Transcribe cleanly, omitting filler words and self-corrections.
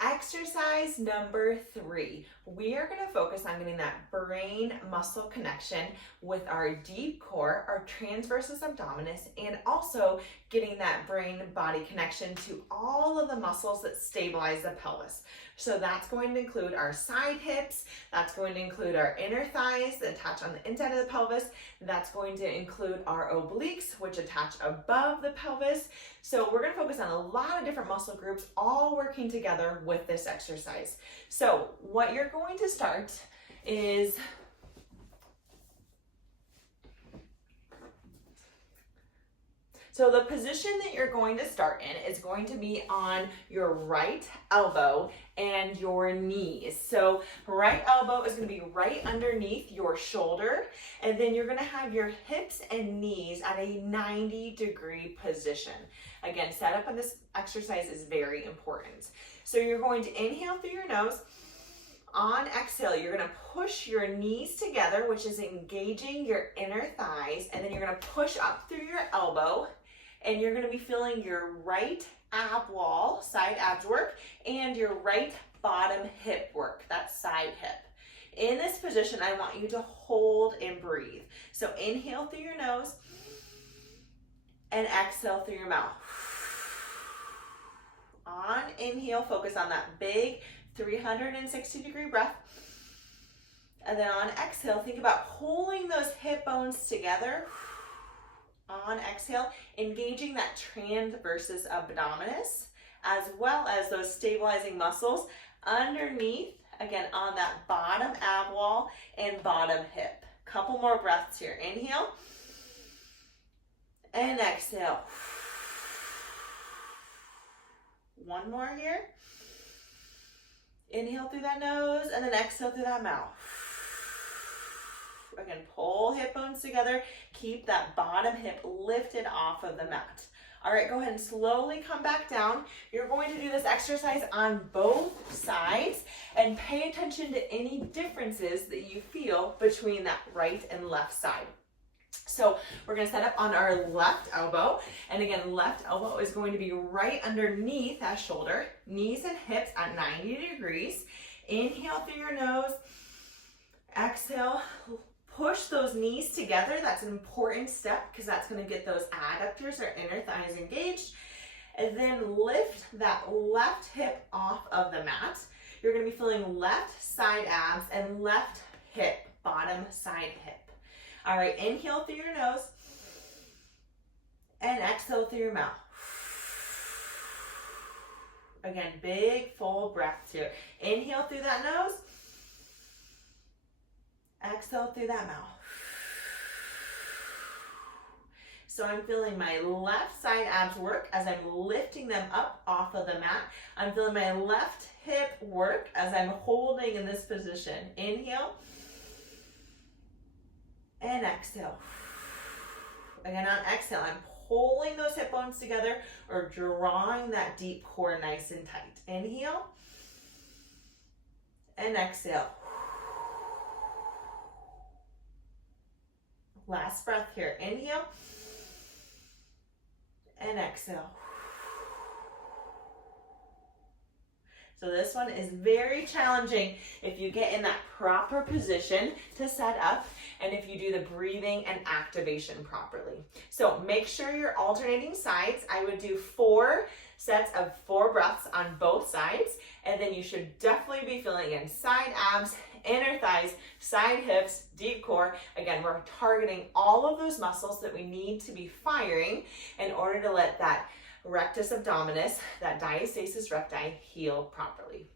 Exercise number 3, we are going to focus on getting that brain muscle connection with our deep core, our transversus abdominis, and also getting that brain body connection to all of the muscles that stabilize the pelvis. So that's going to include our side hips, that's going to include our inner thighs that attach on the inside of the pelvis, that's going to include our obliques, which attach above the pelvis. So we're going to focus on a lot of different muscle groups all working together with this exercise. So what you're going to start is the position that you're going to start in is going to be on your right elbow and your knees. So right elbow is going to be right underneath your shoulder, and then you're going to have your hips and knees at a 90-degree position. Again, setup of this exercise is very important. So you're going to inhale through your nose. On exhale, you're going to push your knees together, which is engaging your inner thighs, and then you're going to push up through your elbow, and you're going to be feeling your right ab wall, side abs work, and your right bottom hip work, that side hip. In this position, I want you to hold and breathe. So inhale through your nose and exhale through your mouth. On inhale, focus on that big 360-degree breath. And then on exhale, think about pulling those hip bones together. On exhale, engaging that transversus abdominis, as well as those stabilizing muscles underneath, again, on that bottom ab wall and bottom hip. Couple more breaths here. Inhale and exhale. One more here. Inhale through that nose and then exhale through that mouth. Again, pull hip bones together. Keep that bottom hip lifted off of the mat. All right, go ahead and slowly come back down. You're going to do this exercise on both sides and pay attention to any differences that you feel between that right and left side. So we're going to set up on our left elbow. And again, left elbow is going to be right underneath that shoulder. Knees and hips at 90 degrees. Inhale through your nose. Exhale. Push those knees together. That's an important step because that's going to get those adductors or inner thighs engaged. And then lift that left hip off of the mat. You're going to be feeling left side abs and left hip, bottom side hip. All right, inhale through your nose and exhale through your mouth. Again, big full breath here. Inhale through that nose. Exhale through that mouth. So I'm feeling my left side abs work as I'm lifting them up off of the mat. I'm feeling my left hip work as I'm holding in this position. Inhale and exhale. Again, on exhale, I'm pulling those hip bones together or drawing that deep core nice and tight. Inhale and exhale. Last breath here. Inhale and exhale. So this one is very challenging if you get in that proper position to set up and if you do the breathing and activation properly. So make sure you're alternating sides. I would do 4 sets of 4 breaths on both sides, and then you should definitely be feeling in side abs, inner thighs, side hips, deep core. Again, we're targeting all of those muscles that we need to be firing in order to let that rectus abdominis, that diastasis recti, heal properly.